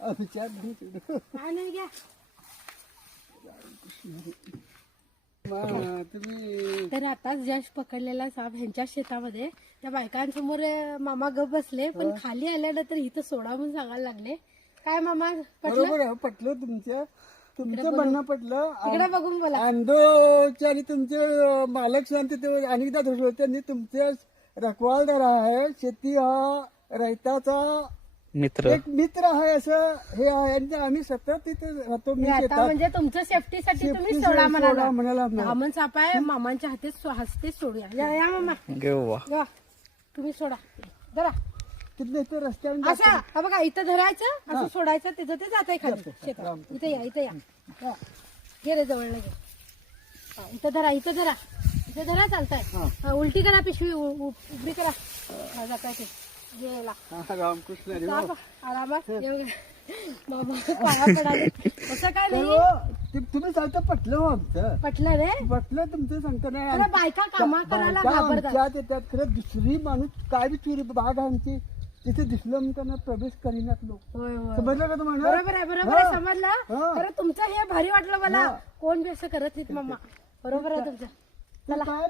आमच्या काय नाही घ्या तुम्ही तर आता जस्ट पकडलेला साप ह्यांच्या शेतामध्ये त्या बायकांसमोर मामा गप बसले पण खाली आल्यानंतर इथं सोडा म्हणून सांगायला लागले. काय मामा पटलं? बरोबर आहे, पटलं तुमचं म्हणणं पटलं. इकडे बघून बोला. अंदोचे आणि तुमचे मालक शांती ते अनेकदा धरले त्यांनी तुमचे रखवालदार आहे. शेती हा रैताचा मित्र एक मित्र आहे असं हे आहे आणि आम्ही सतत तिथे राहतो. मी आता शेतात म्हणजे तुमच्या सेफ्टीसाठी तुम्ही सेफ्टी सोडा म्हणाला म्हणाला. आम्हाला. आमन साप आहे मामांच्या हस्ते सोडूया. या मामा घेऊ या. तुम्ही सोडा धरा तिथले ते रस्त्यावर असं हा बघा इथं धरायचं असं सोडायचं तिथं ते जात आहे खाली शेतात. इथं या हा. घे रे जवळ घे. हा, इथं धरा इथं धरा चालताय. हा, उलटी करा पिशवी उभी करा. हा, जाताय ते गेला रामकृष्ण हरी. आरामात मामा पाया पडाले असं काय नाही. तुम्ही सांगता पटलं हो आमचं पटलं रे पटलं तुमचं सांगता नाही. अरे बायका कामा करायला बायका घाबरतात. आमच्यात येतात खरं. दुसरी माणूस काय बी चोरी बाग आमची तिथे दिसलं म्हणून प्रवेश करीनात लोक. होय होय समजलं का तुम्हाला? बरोबर आहे हा. समजलं. हा. खरं तुमचं हे भारी वाटलं मला. हा. कोण बी असं करत नाहीत मामा. बरोबर आहे तुमचं. ते काय